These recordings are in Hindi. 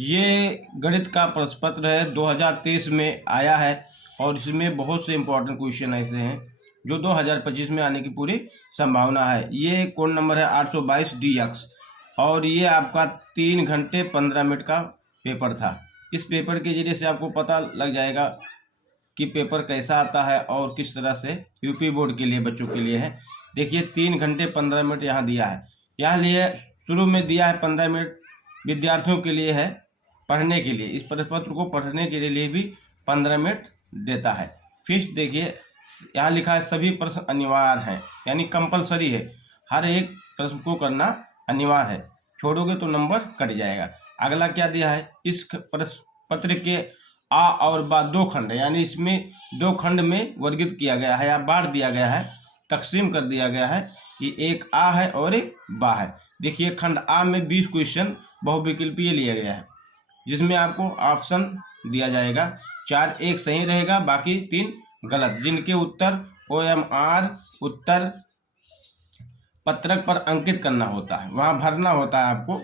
ये गणित का प्रश्न पत्र है, 2023 में आया है और इसमें बहुत से इंपॉर्टेंट क्वेश्चन ऐसे हैं जो 2025 में आने की पूरी संभावना है। ये कोड नंबर है 822 DX और ये आपका 3 घंटे 15 मिनट का पेपर था। इस पेपर के जरिए से आपको पता लग जाएगा कि पेपर कैसा आता है और किस तरह से यूपी बोर्ड के लिए बच्चों के लिए है। देखिए 3 घंटे 15 मिनट यहाँ दिया है। यहाँ लिए शुरू में दिया है 15 मिनट विद्यार्थियों के लिए है पढ़ने के लिए। इस प्रश्न पत्र को पढ़ने के लिए भी 15 मिनट देता है। फिर देखिए यहाँ लिखा है सभी प्रश्न अनिवार्य हैं, यानी कंपलसरी है, हर एक प्रश्न को करना अनिवार्य है, छोड़ोगे तो नंबर कट जाएगा। अगला क्या दिया है, इस प्रश्न पत्र के आ और बा 2 खंड है, यानी इसमें 2 खंड में वर्गीकृत किया गया है या बांट दिया गया है, तकसीम कर दिया गया है कि एक आ है और एक बा है। देखिए खंड आ में 20 क्वेश्चन बहुविकल्पीय लिया गया है, जिसमें आपको ऑप्शन दिया जाएगा 4, एक सही रहेगा, बाकी 3 गलत, जिनके उत्तर OMR उत्तर पत्रक पर अंकित करना होता है, वहाँ भरना होता है आपको।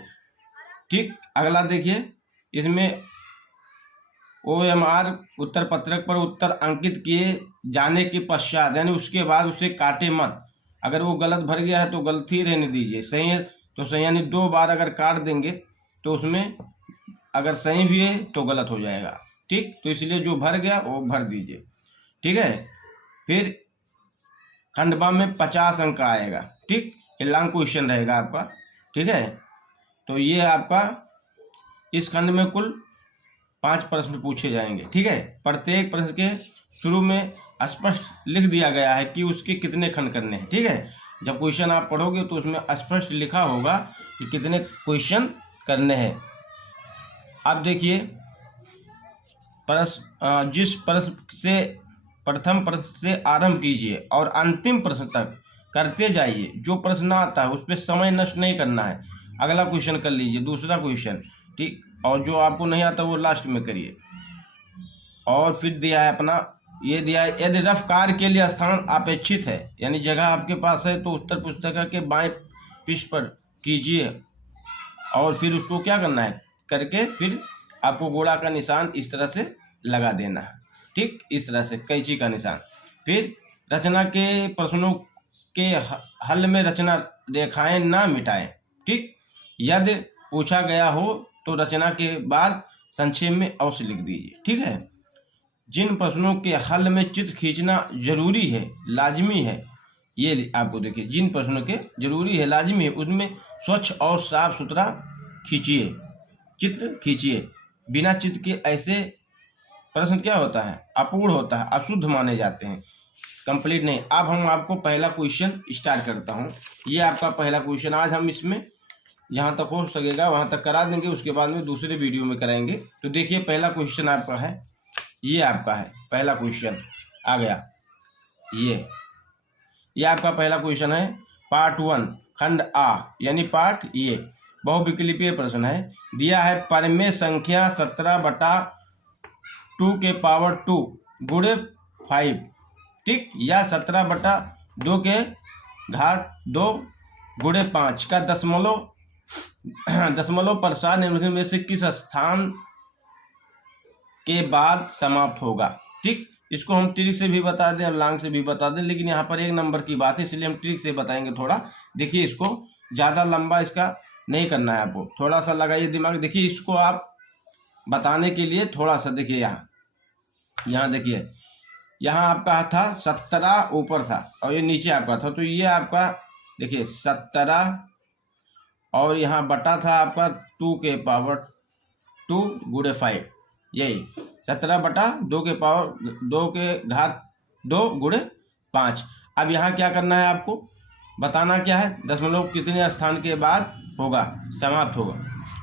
ठीक, अगला देखिए इसमें OMR उत्तर पत्रक पर उत्तर अंकित किए जाने के पश्चात, यानी उसके बाद उसे काटे मत। अगर वो गलत भर गया है तो गलत ही रहने दीजिए, सही है तो सही, यानी 2 बार अगर काट देंगे तो उसमें अगर सही भी है तो गलत हो जाएगा। ठीक, तो इसलिए जो भर गया वो भर दीजिए। ठीक है, फिर खंडवा में 50 अंक आएगा। ठीक, ये लॉन्ग क्वेश्चन रहेगा आपका। ठीक है, तो ये आपका इस खंड में कुल 5 प्रश्न पूछे जाएंगे। ठीक है, प्रत्येक प्रश्न के शुरू में स्पष्ट लिख दिया गया है कि उसके कितने खंड करने हैं। ठीक है, जब क्वेश्चन आप पढ़ोगे तो उसमें स्पष्ट लिखा होगा कि कितने क्वेश्चन करने हैं। अब देखिए जिस प्रश्न से प्रथम प्रश्न से आरंभ कीजिए और अंतिम प्रश्न तक करते जाइए। जो प्रश्न आता है उस पर समय नष्ट नहीं करना है, अगला क्वेश्चन कर लीजिए, दूसरा क्वेश्चन। ठीक, और जो आपको नहीं आता वो लास्ट में करिए। और फिर दिया है अपना, ये दिया है यदि रफ कार्य के लिए स्थान अपेक्षित है, यानी जगह आपके पास है तो उत्तर पुस्तिका के बाएं पृष्ठ पर कीजिए और फिर उसको क्या करना है करके फिर आपको गोला का निशान इस तरह से लगा देना है। ठीक, इस तरह से कैंची का निशान। फिर रचना के प्रश्नों के हल में रचना रेखाएं ना मिटाएं। ठीक, यदि पूछा गया हो तो रचना के बाद संक्षेप में अवश्य लिख दीजिए। ठीक है, जिन प्रश्नों के हल में चित्र खींचना जरूरी है, लाजमी है, ये आपको देखिए जिन प्रश्नों के जरूरी है, लाजमी है, उसमें स्वच्छ और साफ सुथरा खींचिए, चित्र खींचिए। बिना चित्र के ऐसे प्रश्न क्या होता है, अपूर्ण होता है, अशुद्ध माने जाते हैं, कंप्लीट नहीं। अब हम आपको पहला क्वेश्चन स्टार्ट करता हूँ। ये आपका पहला क्वेश्चन, आज हम इसमें जहाँ तक हो सकेगा वहाँ तक करा देंगे, उसके बाद में दूसरे वीडियो में कराएंगे। तो देखिए पहला क्वेश्चन आपका है, ये आपका है पहला क्वेश्चन आ गया। ये आपका पहला क्वेश्चन है, पार्ट 1 खंड आ, यानी पार्ट ये बहुविकल्पीय प्रश्न है। दिया है परिमेय संख्या 17/2 के पावर 2 गुणे 5। ठीक, या 17/2 के घात 2 गुणे 5 का दशमलव प्रसार निम्नलिखित में से किस स्थान के बाद समाप्त होगा। ठीक, इसको हम ट्रिक से भी बता दें और लॉन्ग से भी बता दें, लेकिन यहाँ पर 1 नंबर की बात है इसलिए हम ट्रिक से बताएंगे थोड़ा। देखिए इसको ज़्यादा लंबा इसका नहीं करना है, आपको थोड़ा सा लगाइए दिमाग। देखिए इसको आप बताने के लिए थोड़ा सा देखिए, यहाँ देखिए, यहाँ आपका था 17 ऊपर था और ये नीचे आपका था, तो ये आपका देखिए 17 और यहाँ बटा था आपका 2 के पावर 2 गुणे 5, यही 17/2 के पावर 2 के घात 2 गुणे 5। अब यहाँ क्या करना है, आपको बताना क्या है, दशमलव कितने स्थान के बाद होगा, समाप्त होगा।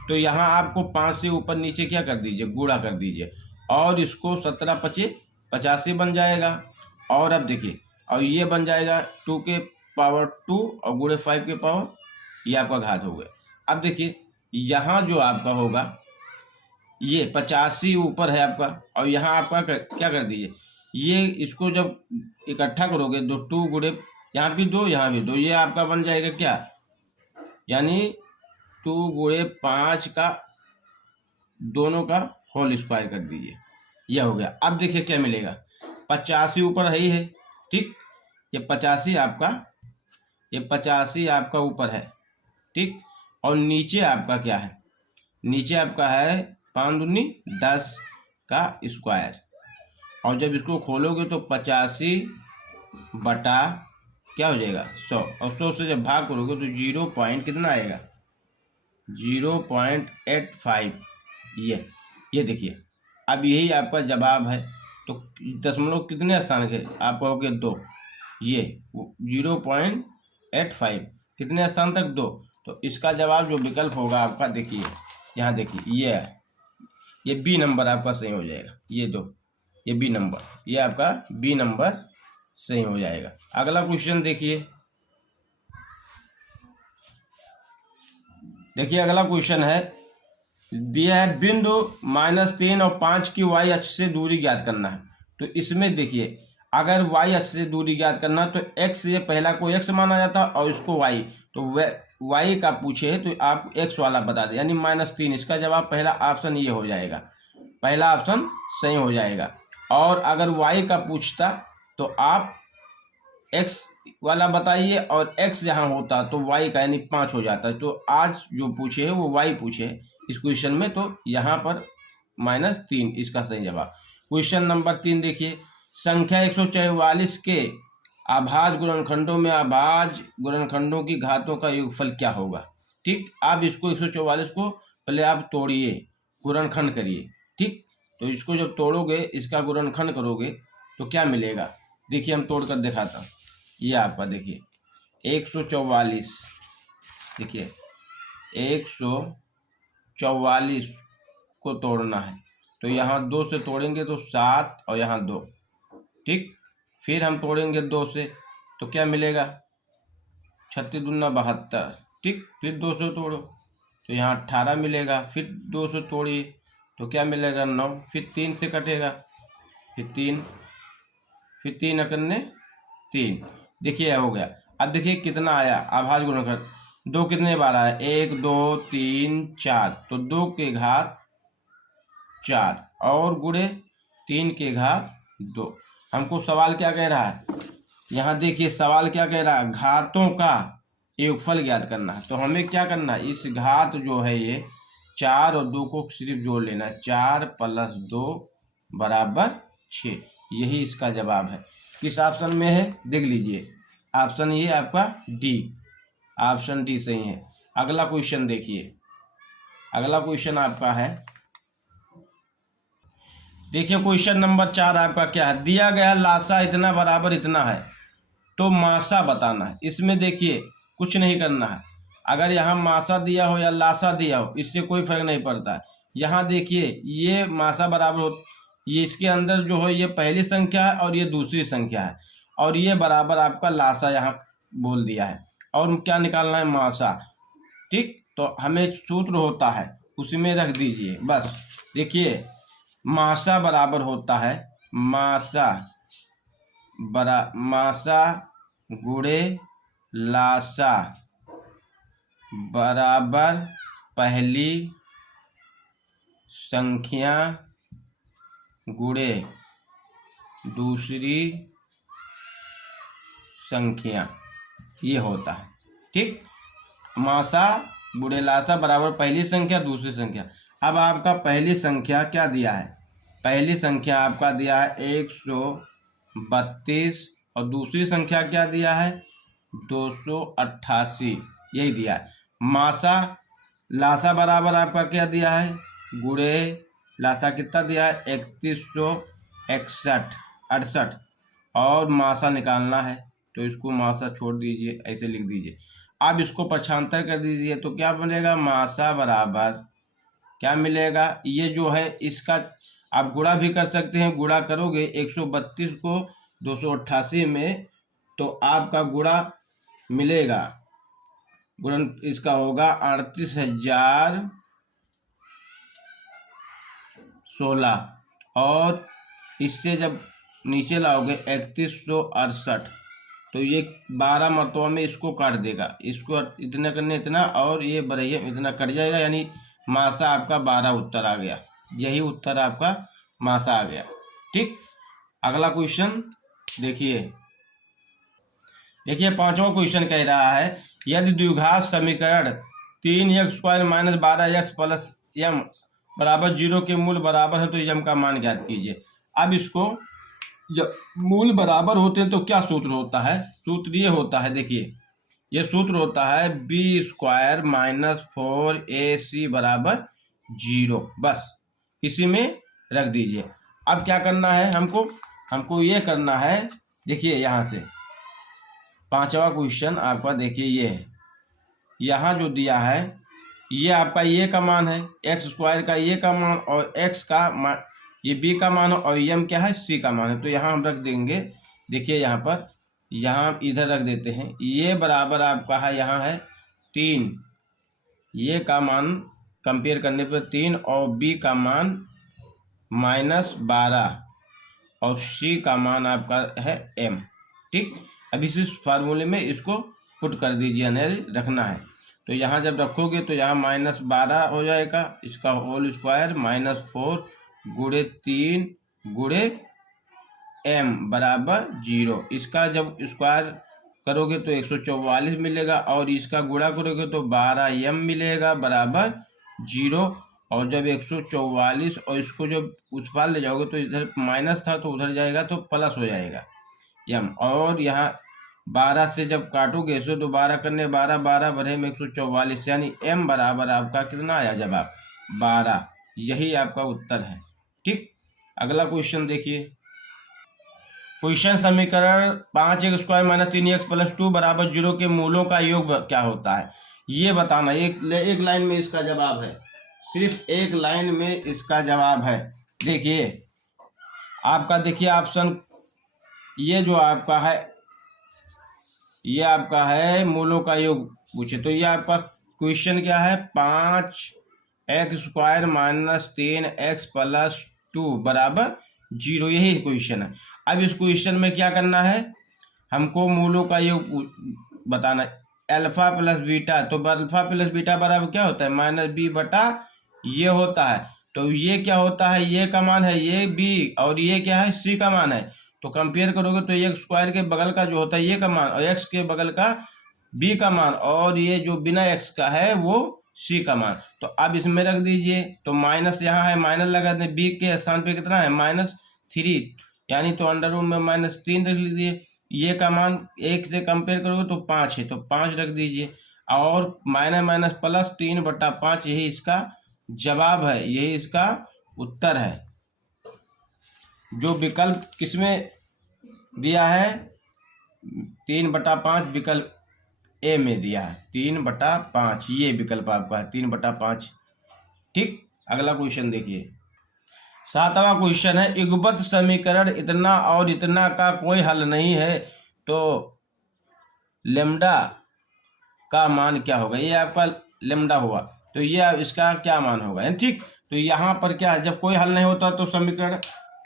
तो यहाँ आपको 5 से ऊपर नीचे क्या कर दीजिए, गुणा कर दीजिए और इसको 17×5 85 बन जाएगा। और अब देखिए, और ये बन जाएगा 2 के पावर 2 और गुणे 5 के पावर, ये आपका घात हो गया। अब देखिए यहाँ जो आपका होगा ये 85 ऊपर है आपका, और यहाँ आपका क्या कर दीजिए, ये इसको जब इकट्ठा करोगे 2 गुणे यहाँ भी 2 यहाँ भी 2, ये आपका बन जाएगा क्या, यानी 2 गुणे 5 का दोनों का होल स्क्वायर कर दीजिए, यह हो गया। अब देखिए क्या मिलेगा, 85 ऊपर है ही है, ठीक, ये 85 आपका, ये 85 आपका ऊपर है, ठीक, और नीचे आपका क्या है, नीचे आपका है 5 दूनी 10 का स्क्वायर, और जब इसको खोलोगे तो 85 बटा क्या हो जाएगा 100, और 100 से जब भाग करोगे तो 0 पॉइंट कितना आएगा 0.85, ये देखिए। अब यही आपका जवाब है। तो दशमलव कितने स्थान के, आप कहोगे 2, ये 0.85 कितने स्थान तक 2, तो इसका जवाब जो विकल्प होगा आपका, देखिए यहाँ देखिए ये है, ये बी नंबर आपका सही हो जाएगा, ये 2, ये बी नंबर, ये आपका बी नंबर सही हो जाएगा। अगला क्वेश्चन देखिए, अगला क्वेश्चन है, दिया है बिंदु -3 और 5 की वाई अक्ष से दूरी ज्ञात करना है। तो इसमें देखिए, अगर वाई अक्ष से दूरी ज्ञात करना तो एक्स से पहला को एक्स माना जाता और इसको वाई, तो वाई का पूछे तो आप एक्स वाला बता दें, यानी -3। इसका जवाब पहला ऑप्शन ये हो जाएगा, पहला ऑप्शन सही हो जाएगा। और अगर वाई का पूछता तो आप एक्स वाला बताइए, और एक्स जहाँ होता तो वाई का यानी 5 हो जाता। तो आज जो पूछे है वो वाई पूछे है इस क्वेश्चन में, तो यहाँ पर -3 इसका सही जवाब। क्वेश्चन नंबर 3 देखिए, संख्या 144 के अभाज्य गुणनखंडों में अभाज्य गुणनखंडों की घातों का योगफल क्या होगा। ठीक, आप इसको 144 को पहले आप तोड़िए, गुणनखंड करिए, ठीक। तो इसको जब तोड़ोगे, इसका गुणनखंड करोगे तो क्या मिलेगा, देखिए हम तोड़ कर दिखाता हूँ। ये आपका देखिए 144, देखिए 144 को तोड़ना है, तो यहाँ 2 से तोड़ेंगे तो 7 और यहाँ 2, ठीक। फिर हम तोड़ेंगे 2 से तो क्या मिलेगा 36 दूना 72, ठीक। फिर 2 से तोड़ो तो यहाँ 18 मिलेगा, फिर 2 से तोड़िए तो क्या मिलेगा 9, फिर 3 से कटेगा, फिर 3 अकन्ने 3, देखिए हो गया। अब देखिए कितना आया अभाज्य गुणनखंड, 2 कितने बार आया, 1 2 3 4, तो 2 के घात 4 और गुणे 3 के घात 2। हमको सवाल क्या कह रहा है, यहाँ देखिए सवाल क्या कह रहा है, घातों का योगफल ज्ञात करना है। तो हमें क्या करना है, इस घात जो है ये 4 और 2 को सिर्फ जोड़ लेना है, 4 + 2 = 6, यही इसका जवाब है। किस ऑप्शन में है देख लीजिए, ऑप्शन ये आपका डी, ऑप्शन डी सही है। अगला क्वेश्चन देखिए, अगला क्वेश्चन आपका है, देखिए क्वेश्चन नंबर 4 आपका क्या है, दिया गया लासा इतना बराबर इतना है तो मासा बताना है। इसमें देखिए कुछ नहीं करना है, अगर यहाँ मासा दिया हो या लासा दिया हो इससे कोई फर्क नहीं पड़ता है। यहाँ देखिए ये मासा बराबर हो, ये इसके अंदर जो है ये पहली संख्या है और ये दूसरी संख्या है, और ये बराबर आपका लासा यहाँ बोल दिया है, और क्या निकालना है मासा, ठीक। तो हमें सूत्र होता है उसमें रख दीजिए बस। देखिए मासा बराबर होता है, मासा गुणे लासा बराबर पहली संख्या गुणे दूसरी संख्या, ये होता है, ठीक। मासा गुणे लासा बराबर पहली संख्या दूसरी संख्या। अब आपका पहली संख्या क्या दिया है, पहली संख्या आपका दिया है 132 और दूसरी संख्या क्या दिया है 288, यही दिया है। मासा लासा बराबर आपका क्या दिया है, गुणे लासा कितना दिया है 3168, और मासा निकालना है तो इसको मासा छोड़ दीजिए, ऐसे लिख दीजिए। अब इसको पक्षांतर कर दीजिए तो क्या बनेगा, मासा बराबर क्या मिलेगा, ये जो है इसका आप गुणा भी कर सकते हैं, गुणा करोगे 132 को 288 में तो आपका गुणा मिलेगा, गुणन इसका होगा 38,016, और इससे जब नीचे लाओगे 3168, तो ये 12 मरतबा में इसको काट देगा, इसको इतना करने इतना और ये बरहिया इतना कट जाएगा, यानी मासा आपका 12 उत्तर आ गया। यही उत्तर आपका मासा आ गया। ठीक, अगला क्वेश्चन देखिए। देखिए 5वां क्वेश्चन कह रहा है यदि द्विघात समीकरण 3x² - 12x + m बराबर 0 के मूल बराबर है तो m का मान ज्ञात कीजिए। अब इसको जब मूल बराबर होते हैं तो क्या सूत्र होता है? सूत्र ये होता है, देखिए ये सूत्र होता है b² - 4ac बराबर 0। बस इसी में रख दीजिए। अब क्या करना है हमको ये करना है। देखिए यहाँ से 5वां क्वेश्चन आपका देखिए ये है, यहाँ जो दिया है ये आपका ये का मान है, x² का ये का मान और x का मान, ये b का मान और m क्या है, c का मान है। तो यहाँ हम रख देंगे। देखिए यहाँ पर, यहाँ इधर रख देते हैं। ये बराबर आपका है, यहाँ है 3, ये का मान कंपेयर करने पर 3 और b का मान -12 और c का मान आपका है m। ठीक, अब इस फार्मूले में इसको पुट कर दीजिए, यानी रखना है। तो यहाँ जब रखोगे तो यहाँ -12 हो जाएगा, इसका होल स्क्वायर -4 गुणे 3 गुणे m बराबर 0। इसका जब स्क्वायर करोगे तो 144 मिलेगा और इसका गुणा करोगे तो 12m मिलेगा बराबर 0। और जब 144 और इसको जब उस पार ले जाओगे तो इधर माइनस था तो उधर जाएगा तो प्लस हो जाएगा m। और यहाँ 12 से जब काटोगे 112 करने 12 12 बढ़े में 144, यानी m बराबर आपका कितना आया जवाब 12। यही आपका उत्तर है। ठीक, अगला क्वेश्चन देखिए। क्वेश्चन समीकरण 5x² - 3x + 2 बराबर 0 के मूलों का योग क्या होता है, ये बताना। एक लाइन में इसका जवाब है, सिर्फ एक लाइन में इसका जवाब है। देखिए आपका, देखिए ऑप्शन ये जो आपका है, ये आपका है मूलों का योग पूछे तो ये आपका क्वेश्चन क्या है, 5x² - 3x + 2 बराबर 0, यही क्वेश्चन है। अब इस क्वेश्चन में क्या करना है, हमको मूलों का योग बताना। अल्फा प्लस बीटा, तो अल्फा प्लस बीटा बराबर क्या होता है, -b बटा ये होता है। तो ये क्या होता है, ये का मान है ये b और ये क्या है c का मान है। तो कंपेयर करोगे तो x स्क्वायर के बगल का जो होता है ये का मान और x के बगल का b का मान और ये जो बिना x का है वो c का मान। तो अब इसमें रख दीजिए। तो माइनस यहाँ है, माइनस लगा दें, b के स्थान पे कितना है -3, यानी तो अंडर रूट में -3 रख लीजिए। ये का मान 1 से कंपेयर करोगे तो 5 है तो 5 रख दीजिए और माइनस प्लस 3/5, यही इसका जवाब है, यही इसका उत्तर है। जो विकल्प किसमें दिया है, 3/5 विकल्प ए में दिया है, 3/5 ये विकल्प आपका है 3/5। ठीक, अगला क्वेश्चन देखिए। 7वां क्वेश्चन है युगपत समीकरण इतना और इतना का कोई हल नहीं है तो लेम्डा का मान क्या होगा। ये आपका लेम्डा हुआ तो ये इसका क्या मान होगा। ठीक, तो यहाँ पर क्या है, जब कोई हल नहीं होता तो समीकरण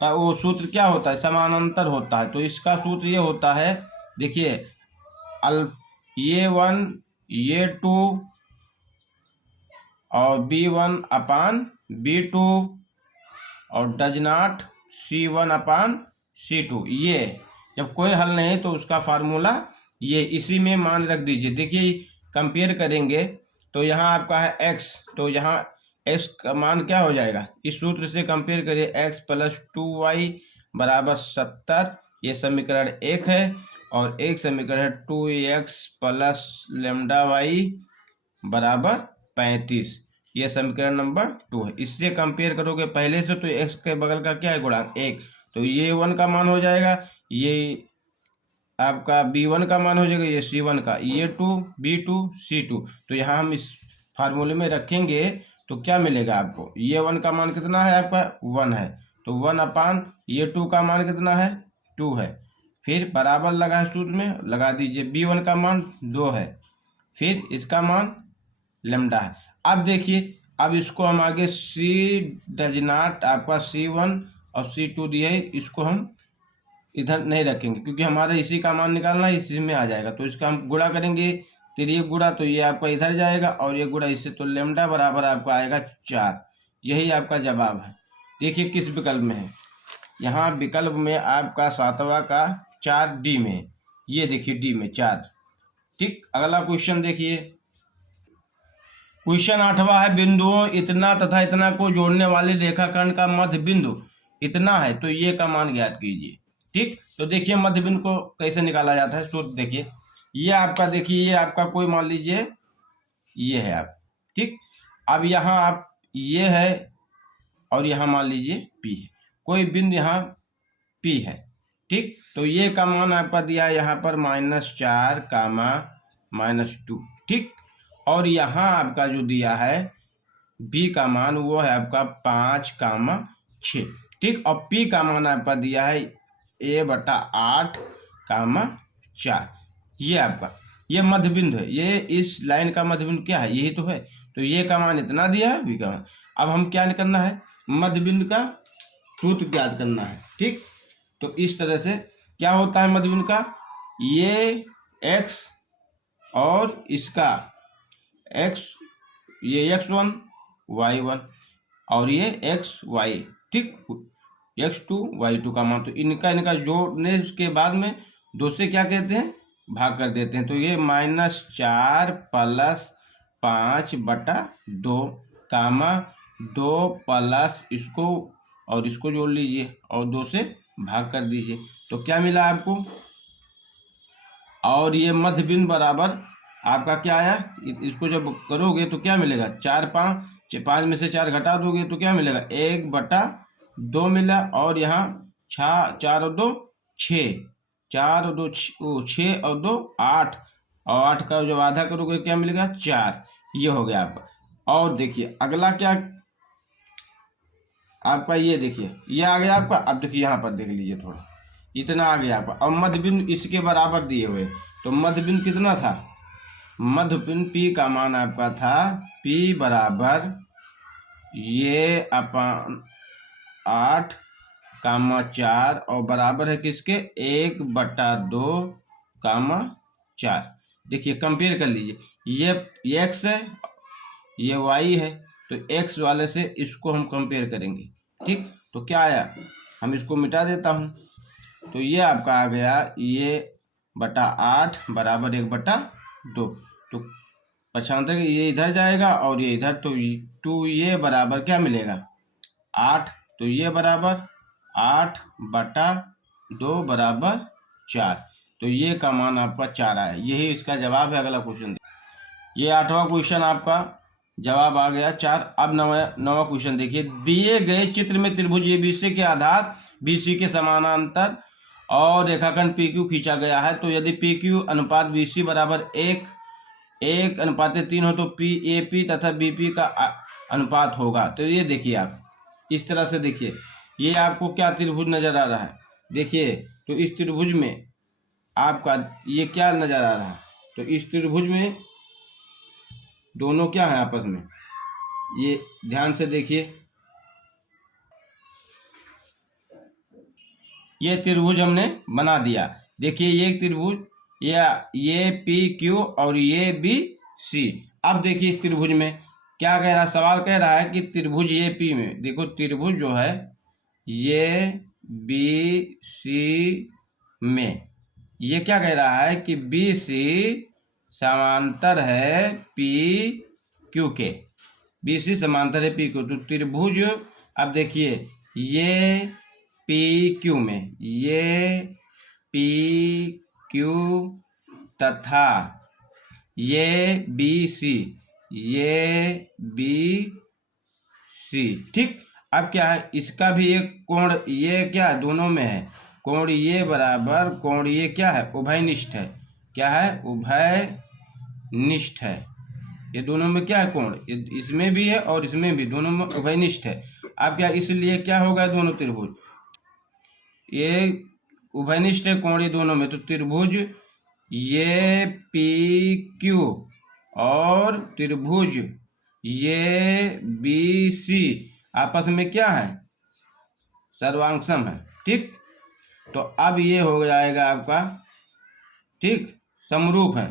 का वो सूत्र क्या होता है, समानांतर होता है। तो इसका सूत्र ये होता है, देखिए ये 1 ये 2 और b1 अपान b2 और does not c1 upon c2। ये जब कोई हल नहीं तो उसका फार्मूला ये, इसी में मान रख दीजिए। देखिए कंपेयर करेंगे तो यहाँ आपका है x, तो यहाँ x का मान क्या हो जाएगा, इस सूत्र से कंपेयर करिए, x + 2y बराबर 70, ये समीकरण 1 है। और एक समीकरण है 2x + λy बराबर 35, ये समीकरण नंबर 2 है। इससे कंपेयर करोगे पहले से तो x के बगल का क्या है गुणांक 1, तो ये 1 का मान हो जाएगा, ये आपका b1 का मान हो जाएगा, ये c1 का, ये 2 b2 c2। तो यहाँ हम इस फार्मूले में रखेंगे तो क्या मिलेगा आपको, ये 1 का मान कितना है आपका 1 है, तो 1 अपान ये 2 का मान कितना है 2 है। फिर बराबर लगा है सूत्र में, लगा दीजिए, b1 का मान 2 है, फिर इसका मान लेम्डा है। अब देखिए, अब इसको हम आगे c डज नॉट आपका c1 और c2 दिया है, इसको हम इधर नहीं रखेंगे क्योंकि हमारा इसी का मान निकालना है, इसी में आ जाएगा। तो इसका हम गुणा करेंगे तिर्यक गुणा तो ये आपका इधर जाएगा और ये गुणा इससे, तो लेमडा बराबर आपका आएगा 4। यही आपका जवाब है। देखिए किस विकल्प में है, यहाँ विकल्प में आपका 7वां का 4 डी में, ये देखिए डी में 4। ठीक, अगला क्वेश्चन देखिए। क्वेश्चन 8वां है, बिंदुओं इतना तथा इतना को जोड़ने वाले रेखाखंड का मध्य बिंदु इतना है तो ये का मान ज्ञात कीजिए। ठीक, तो देखिए मध्य बिंदु को कैसे निकाला जाता है। सूत्र देखिए, ये आपका देखिए, ये आपका कोई मान लीजिए ये है आप। ठीक, अब यहाँ आप ये है और यहाँ मान लीजिए P है, कोई बिंदु यहाँ P है। ठीक, तो ये का मान आपका दिया है यहाँ पर -4 कामा -2। ठीक, और यहाँ आपका जो दिया है B का मान वो है आपका 5 कामा 6। ठीक, और P का मान आपका दिया है A/8 कामा 4। ये आपका ये मध्य बिंदु है, ये इस लाइन का मध्य बिंदु क्या है, यही तो है। तो ये का मान इतना दिया है, B का मान। अब हम क्या करना है, मध्य बिंदु का सूत्र ज्ञात करना है। ठीक, तो इस तरह से क्या होता है मध्य बिंदु का, ये x और इसका x, ये x1 y1 और ये xy। ठीक, x2 y2 का मान, तो इनका जोड़ने के बाद में 2 से क्या कहते हैं, भाग कर देते हैं। तो ये -4 + 5/2 कामा 2 प्लस इसको और इसको जोड़ लीजिए और 2 से भाग कर दीजिए। तो क्या मिला आपको, और ये मध्य बिंदु बराबर आपका क्या आया, इसको जब करोगे तो क्या मिलेगा, 5 में से 4 घटा दोगे तो क्या मिलेगा, 1/2 मिला। और यहाँ 4 और 2 6, 4 और 2 6 और 2 8, और 8 का जब आधा करोगे क्या मिलेगा, 4। ये हो गया आपका। और देखिए अगला क्या आपका, ये देखिए ये आ गया आपका। अब देखिए यहाँ पर देख लीजिए थोड़ा, इतना आ गया आपका। अब मध्य बिंदु इसके बराबर दिए हुए, तो मध्य बिंदु कितना था, मध्य बिंदु P का मान आपका था P बराबर ये अपन 8 कामा 4 और बराबर है किसके, 1/2 कामा 4। देखिए कंपेयर कर लीजिए, ये x है ये y है, तो x वाले से इसको हम कंपेयर करेंगे। ठीक, तो क्या आया, हम इसको मिटा देता हूँ, तो ये आपका आ गया ये बटा 8 बराबर 1/2। तो पक्षांतर ये इधर जाएगा और ये इधर, तो 2 ये बराबर क्या मिलेगा 8, तो ये बराबर 8/2 बराबर 4। तो ये का मान आपका 4 आया। यही इसका जवाब है। अगला क्वेश्चन, ये 8वां क्वेश्चन आपका जवाब आ गया 4। अब 9वां क्वेश्चन देखिए, दिए गए चित्र में त्रिभुज ABC के आधार BC के समानांतर और रेखाखंड PQ खींचा गया है। तो यदि PQ अनुपात BC बराबर 1:3 हो तो AP तथा BP का अनुपात होगा। तो ये देखिए आप इस तरह से देखिए, ये आपको क्या त्रिभुज नजर आ रहा है, देखिए। तो इस त्रिभुज में आपका ये क्या नजर आ रहा है, तो इस त्रिभुज में दोनों क्या है आपस में, ये ध्यान से देखिए, ये त्रिभुज हमने बना दिया। देखिए ये त्रिभुज, ये PQ और ये BC। अब देखिए इस त्रिभुज में क्या कह रहा है, सवाल कह रहा है कि त्रिभुज ये P में, देखो त्रिभुज जो है ये BC में, ये क्या कह रहा है कि BC समांतर है PQ के, BC समांतर है PQ। तो त्रिभुज, अब देखिए ये PQ में, ये PQ तथा ये BC, ये BC। ठीक, अब क्या है, इसका भी एक कोण, ये क्या है दोनों में है कोण, ये बराबर कोण ये क्या है, उभयनिष्ठ है। क्या है, उभयनिष्ठ है। ये दोनों में क्या है कोण, इसमें भी है और इसमें भी, दोनों में उभयनिष्ठ है। अब क्या, इसलिए क्या होगा, दोनों त्रिभुज ये उभयनिष्ठ है कोण ये दोनों में, तो त्रिभुज ये PQ और त्रिभुज ये BC आपस में क्या है, सर्वांगसम है। ठीक, तो अब ये हो जाएगा आपका, ठीक, समरूप है।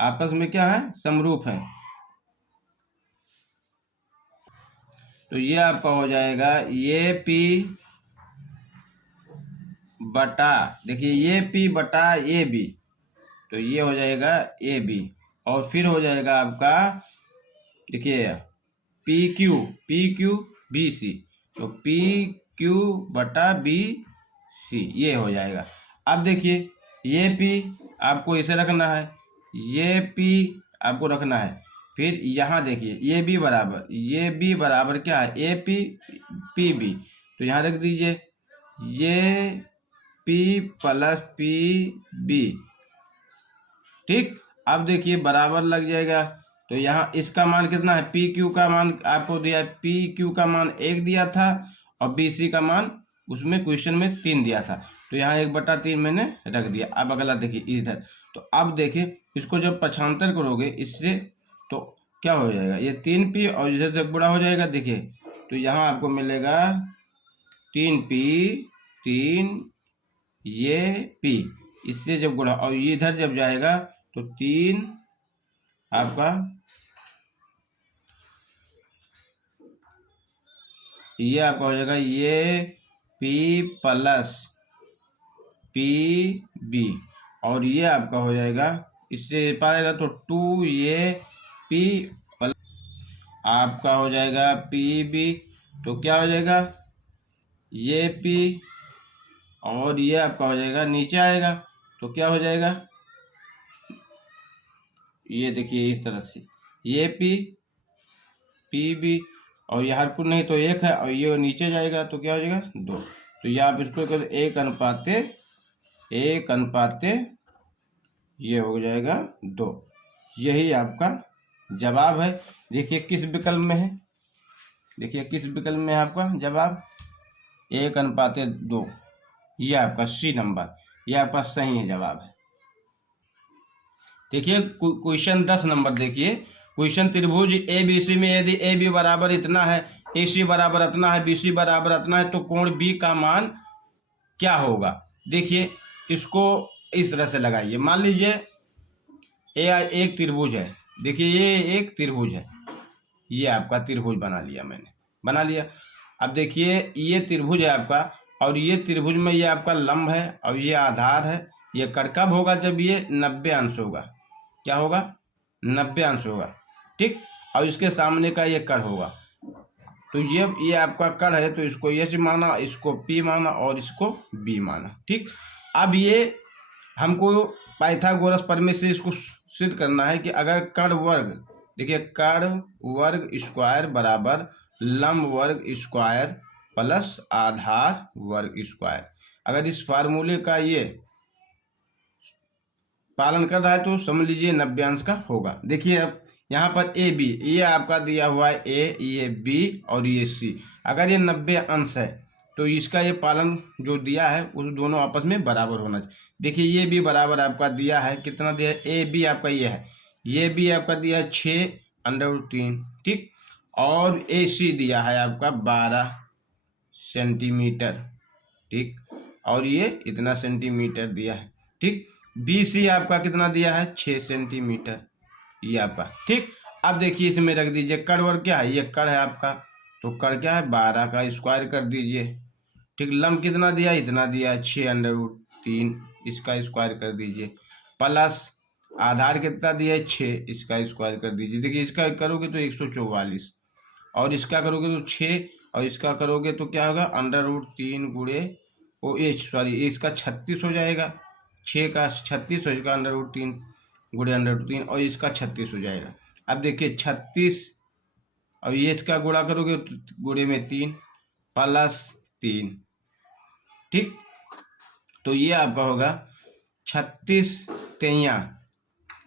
आपस में क्या है, समरूप है। तो ये आपका हो जाएगा ये पी बटा, देखिए ये पी बटा ए बी, तो ये हो जाएगा ए बी, और फिर हो जाएगा आपका देखिए पी क्यू बी सी, तो पी क्यू बटा बी सी ये हो जाएगा। अब देखिए ये पी आपको इसे रखना है, ये पी आपको रखना है, फिर यहाँ देखिए ये बी बराबर क्या है, ए पी पी बी, तो यहाँ रख दीजिए ये पी प्लस पी बी, ठीक। अब देखिए बराबर लग जाएगा, तो यहाँ इसका मान कितना है, पी क्यू का मान आपको दिया है, पी क्यू का मान 1 दिया था और बी सी का मान उसमें क्वेश्चन में 3 दिया था, तो यहाँ 1/3 मैंने रख दिया। अब अगला देखिए इधर, तो अब देखिए इसको जब पक्षांतर करोगे इससे तो क्या हो जाएगा, ये 3p और इधर से गुणा हो जाएगा, देखिए तो यहाँ आपको मिलेगा 3p 3 ये p, इससे जब गुणा और ये इधर जब जाएगा तो 3 आपका ये आपका हो जाएगा ये p प्लस पी बी, और ये आपका हो जाएगा इससे पाएगा तो 2 ये p प्लस आपका हो जाएगा पी बी, तो क्या हो जाएगा ये p, और ये आपका हो जाएगा नीचे आएगा तो क्या हो जाएगा, ये देखिए इस तरह से ये पी बी, और यहाँ कुछ नहीं तो 1 है, और ये नीचे जाएगा तो क्या हो जाएगा 2, तो ये आप इसको कर 1:1 ये हो जाएगा 2, यही आपका जवाब है। देखिए किस विकल्प में है, देखिए किस विकल्प में है आपका जवाब 1:2, ये आपका सी नंबर, ये आपका सही है जवाब है। देखिए क्वेश्चन 10 नंबर देखिए, क्वेश्चन त्रिभुज ए बी सी में यदि ए बी बराबर इतना है, ए सी बराबर इतना है, बी सी बराबर इतना है, तो कोण बी का मान क्या होगा। देखिए इसको इस तरह से लगाइए, मान लीजिए एक त्रिभुज है, देखिए ये एक त्रिभुज है, ये आपका त्रिभुज बना लिया मैंने, बना लिया। अब देखिए ये त्रिभुज है आपका, और ये त्रिभुज में ये आपका लंब है और ये आधार है, ये कर्ण कब होगा, जब ये 90 अंश होगा, क्या होगा 90 अंश होगा, ठीक। और इसके सामने का ये कर्ण होगा, तो ये आपका कर्ण है, तो इसको एच माना, इसको पी माना और इसको बी माना, ठीक। अब ये हमको पाइथागोरस प्रमेय से इसको सिद्ध करना है कि अगर कर्ण वर्ग, देखिए कर्ण वर्ग स्क्वायर बराबर लंब वर्ग स्क्वायर प्लस आधार वर्ग स्क्वायर, अगर इस फार्मूले का ये पालन कर रहा है तो समझ लीजिए 90 अंश का होगा। देखिए अब यहाँ पर ए बी, ये आपका दिया हुआ है ए, ये बी और ये सी, अगर ये 90 अंश है तो इसका ये पालन जो दिया है उस दोनों आपस में बराबर होना चाहिए। देखिए ये भी बराबर आपका दिया है, कितना दिया है, ए बी आपका ये है, ये भी आपका दिया है 6√3, ठीक। और ए सी दिया है आपका 12 सेंटीमीटर, ठीक, और ये इतना सेंटीमीटर दिया है, ठीक। बी सी आपका कितना दिया है 6 सेंटीमीटर, ये आपका, ठीक। अब देखिए इसमें रख दीजिए कर्ण वर्ग क्या है, ये कर्ण है आपका, तो कर्ण क्या है 12 का स्क्वायर कर दीजिए, ठीक। लंब कितना दिया, इतना दिया है 6√3, इसका स्क्वायर कर दीजिए, प्लस आधार कितना दिया है 6, इसका स्क्वायर कर दीजिए। देखिए इसका करोगे तो 144, और इसका करोगे तो 6, और इसका करोगे तो क्या होगा √3 गुणे इसका 36 हो जाएगा, 6 का 36 हो जाएगा, √3 गुणे √3, और इसका 36 हो जाएगा। अब देखिए 36 और ये इसका गुणा करोगे तो गुणे में 3 प्लस 3, ठीक। तो ये आपका होगा 36 तेइयाँ,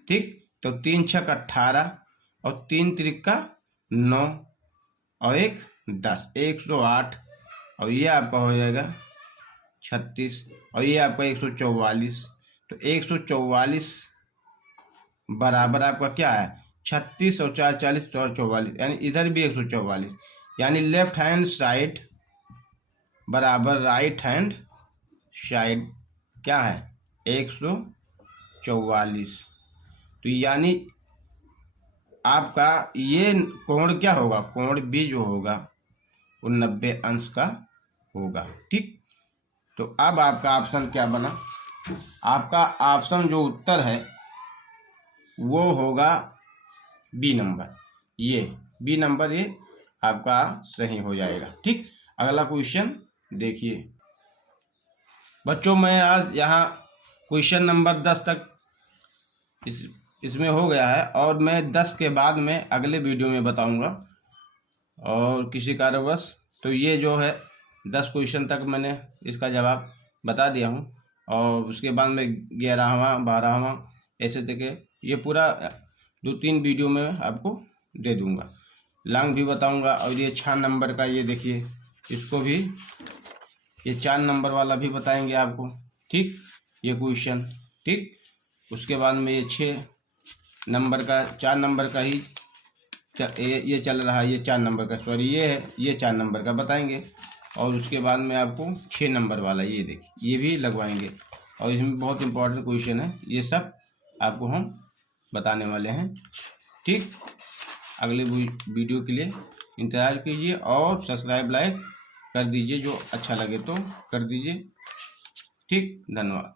ठीक। तो 3 छक 18 और 3 त्रिका 9 और 1 10, 108, और ये आपका हो जाएगा 36, और ये आपका 144, तो 144 बराबर आपका क्या है 36 और 4 40 और 44, यानी इधर भी 144, यानी लेफ्ट हैंड साइड बराबर राइट हैंड साइड क्या है 144। तो यानी आपका ये कोण क्या होगा, कोण बी जो होगा वो 90 अंश का होगा। ठीक, तो अब आपका ऑप्शन क्या बना, आपका ऑप्शन जो उत्तर है वो होगा बी नंबर, ये बी नंबर ये आपका सही हो जाएगा। ठीक, अगला क्वेश्चन देखिए बच्चों, मैं आज यहाँ क्वेश्चन नंबर 10 तक इसमें हो गया है, और मैं 10 के बाद में अगले वीडियो में बताऊंगा, और किसी कारणवश तो ये जो है 10 क्वेश्चन तक मैंने इसका जवाब बता दिया हूँ, और उसके बाद में 11वां 12वां ऐसे तक ये पूरा 2-3 वीडियो में आपको दे दूंगा, लॉन्ग भी बताऊंगा। और ये 6 नंबर का ये देखिए, इसको भी ये 4 नंबर वाला भी बताएंगे आपको। ठीक, ये क्वेश्चन, ठीक, उसके बाद में ये 6 नंबर का 4 नंबर का ही ये चल रहा है, ये 4 नंबर का, सॉरी ये है, ये 4 नंबर का बताएंगे। और उसके बाद में आपको 6 नंबर वाला ये देखिए ये भी लगवाएंगे, और इसमें बहुत इंपॉर्टेंट क्वेश्चन है, ये सब आपको हम बताने वाले हैं। ठीक, अगले वीडियो के लिए इंतज़ार कीजिए, और सब्सक्राइब लाइक कर दीजिए, जो अच्छा लगे तो कर दीजिए। ठीक, धन्यवाद।